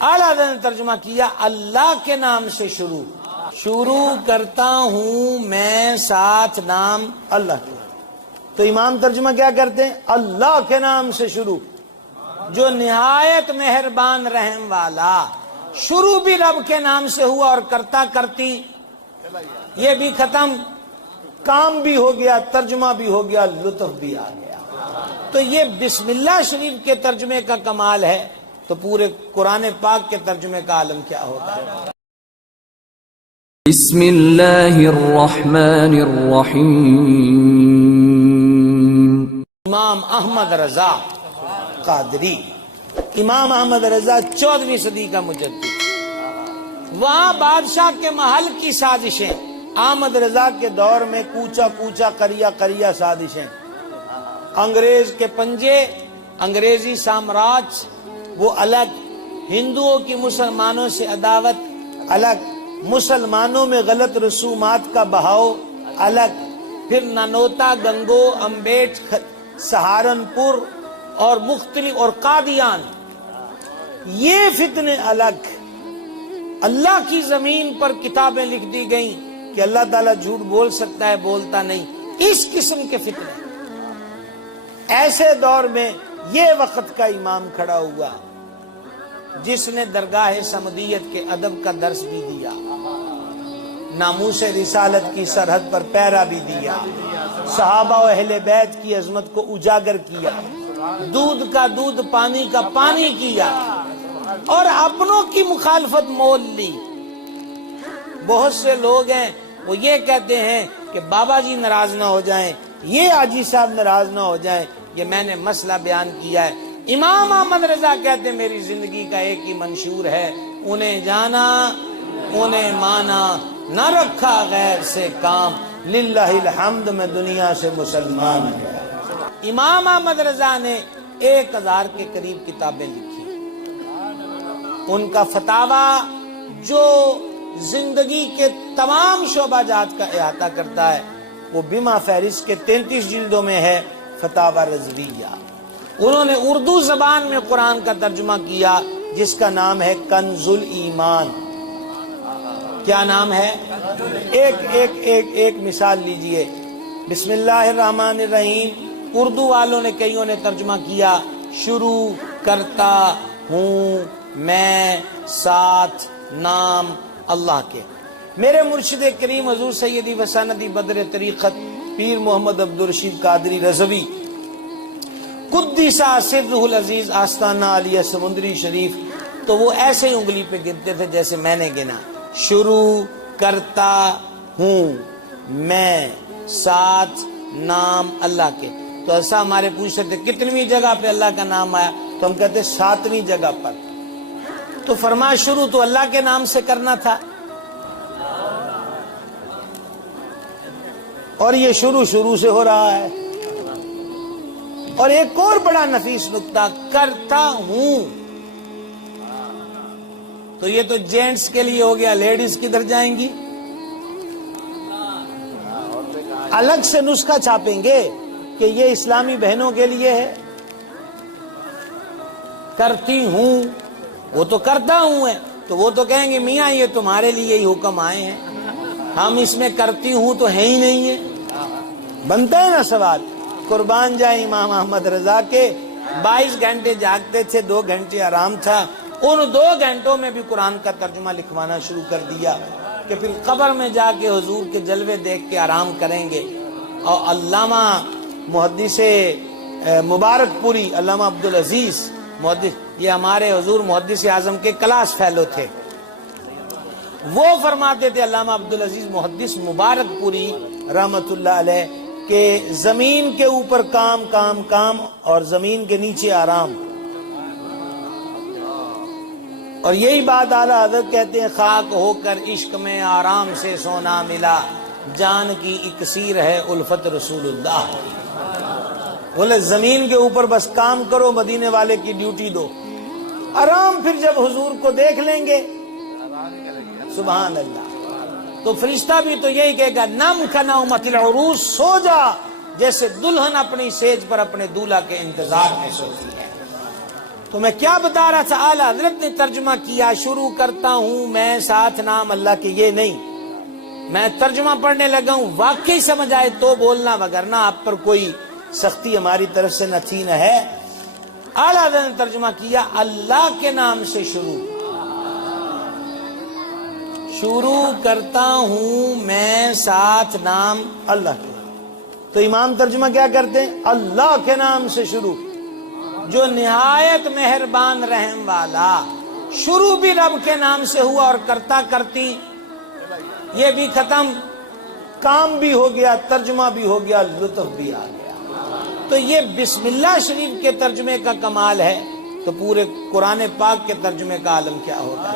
اعلیٰ حضرت نے ترجمہ کیا اللہ کے نام سے شروع کرتا ہوں میں ساتھ نام اللہ کے۔ تو امام ترجمہ کیا کرتے ہیں؟ اللہ کے نام سے شروع، جو نہایت مہربان رحم والا۔ شروع بھی رب کے نام سے ہوا اور کرتا کرتی یہ بھی ختم، کام بھی ہو گیا، ترجمہ بھی ہو گیا، لطف بھی آ گیا۔ تو یہ بسم اللہ شریف کے ترجمے کا کمال ہے، تو پورے قرآن پاک کے ترجمے کا عالم کیا ہوگا؟ بسم اللہ الرحمن الرحیم۔ امام احمد رضا قادری، امام احمد رضا 14ویں صدی کا مجدد۔ وہاں بادشاہ کے محل کی سازشیں، احمد رضا کے دور میں کوچا کوچا کریا کریا سازشیں، انگریز کے پنجے، انگریزی سامراج وہ الگ، ہندوؤں کی مسلمانوں سے عداوت الگ، مسلمانوں میں غلط رسومات کا بہاؤ الگ، پھر نانوتا، گنگو، امبیٹ، سہارنپور اور مختلف اور قادیان، یہ فتنے الگ۔ اللہ کی زمین پر کتابیں لکھ دی گئیں کہ اللہ تعالیٰ جھوٹ بول سکتا ہے، بولتا نہیں، اس قسم کے فتنے۔ ایسے دور میں یہ وقت کا امام کھڑا ہوا جس نے درگاہ سمدیت کے ادب کا درس بھی دیا، ناموس رسالت کی سرحد پر پیرا بھی دیا، صحابہ و اہل بیت کی عظمت کو اجاگر کیا، دودھ کا دودھ، پانی کا پانی کیا، اور اپنوں کی مخالفت مول لی۔ بہت سے لوگ ہیں وہ یہ کہتے ہیں کہ بابا جی ناراض نہ ہو جائیں، یہ حاجی صاحب ناراض نہ ہو جائیں، یہ میں نے مسئلہ بیان کیا ہے۔ امام احمد رضا کہتے ہیں میری زندگی کا ایک ہی منشور ہے، انہیں جانا انہیں مانا، نہ رکھا غیر سے کام، للہ الحمد میں دنیا سے مسلمان گیا۔ امام احمد رضا نے 1000 کے قریب کتابیں لکھی۔ ان کا فتاوی جو زندگی کے تمام شعبہ جات کا احاطہ کرتا ہے، وہ بما فہرست کے 33 جلدوں میں ہے، فتاوی رضویہ۔ انہوں نے اردو زبان میں قرآن کا ترجمہ کیا جس کا نام ہے کنز الایمان۔ کیا نام ہے؟ ایک مثال لیجئے۔ بسم اللہ الرحمن الرحیم اردو والوں نے کئیوں نے ترجمہ کیا شروع کرتا ہوں میں ساتھ نام اللہ کے۔ میرے مرشد کریم حضور سیدی وسندی بدر طریقت پیر محمد عبدالرشید قادری رضوی قدس سرہ العزیز آستانہ علیہ سمندری شریف، تو وہ ایسے ہی انگلی پہ گنتے تھے جیسے میں نے گنا، شروع کرتا ہوں میں ساتھ نام اللہ کے۔ تو ایسا ہمارے پوچھتے تھے کتنی جگہ پہ اللہ کا نام آیا، تو ہم کہتے 7ویں جگہ پر۔ تو فرمایا شروع تو اللہ کے نام سے کرنا تھا، اور یہ شروع سے ہو رہا ہے۔ اور ایک اور بڑا نفیس نکتہ، کرتا ہوں، تو یہ تو جینٹس کے لیے ہو گیا، لیڈیز کدھر جائیں گی؟ الگ سے نسخہ چھاپیں گے کہ یہ اسلامی بہنوں کے لیے ہے۔ کرتی ہوں، وہ تو کرتا ہوں ہے، تو وہ تو کہیں گے میاں یہ تمہارے لیے ہی حکم آئے ہیں، ہم اس میں کرتی ہوں تو ہے ہی نہیں ہے۔ بنتا ہے نا سوال۔ قربان جائیں امام احمد رضا کے 22 گھنٹے جاگتے تھے، 2 گھنٹے آرام تھا، ان 2 گھنٹوں میں بھی قرآن کا ترجمہ لکھوانا شروع کر دیا کہ پھر قبر میں جا کے حضور کے جلوے دیکھ کے آرام کریں گے۔ اور علامہ محدث مبارک پوری، علامہ عبدالعزیز محدث، یہ ہمارے حضور محدث اعظم کے کلاس فیلو تھے، وہ فرماتے تھے علامہ عبدالعزیز محدث مبارک پوری رحمت اللہ علیہ کہ زمین کے اوپر کام کام کام اور زمین کے نیچے آرام۔ اور یہی بات اعلیٰ حضرت کہتے ہیں، خاک ہو کر عشق میں آرام سے سونا ملا، جان کی اکسیر ہے الفت رسول اللہ۔ بولے زمین کے اوپر بس کام کرو، مدینے والے کی ڈیوٹی دو، آرام پھر جب حضور کو دیکھ لیں گے۔ سبحان اللہ۔ تو فرشتہ بھی تو یہی کہے گا، نم کنومۃ العروس، سو جا جیسے دلہن اپنی سیج پر اپنے دولہا کے انتظار میں سوتی ہے۔ تو میں کیا بتا رہا تھا، اعلیٰ حضرت نے ترجمہ کیا، شروع کرتا ہوں میں ساتھ نام اللہ کے، یہ نہیں، میں ترجمہ پڑھنے لگا ہوں، واقعی سمجھ آئے تو بولنا، وگرنہ آپ پر کوئی سختی ہماری طرف سے نہ تھی نہ ہے۔ اعلیٰ حضرت نے ترجمہ کیا، اللہ کے نام سے شروع کرتا ہوں میں ساتھ نام اللہ کے۔ تو امام ترجمہ کیا کرتے ہیں؟ اللہ کے نام سے شروع، جو نہایت مہربان رحم والا۔ شروع بھی رب کے نام سے ہوا اور کرتا کرتی یہ بھی ختم، کام بھی ہو گیا، ترجمہ بھی ہو گیا، لطف بھی آ گیا۔ تو یہ بسم اللہ شریف کے ترجمے کا کمال ہے، تو پورے قرآن پاک کے ترجمے کا عالم کیا ہوگا۔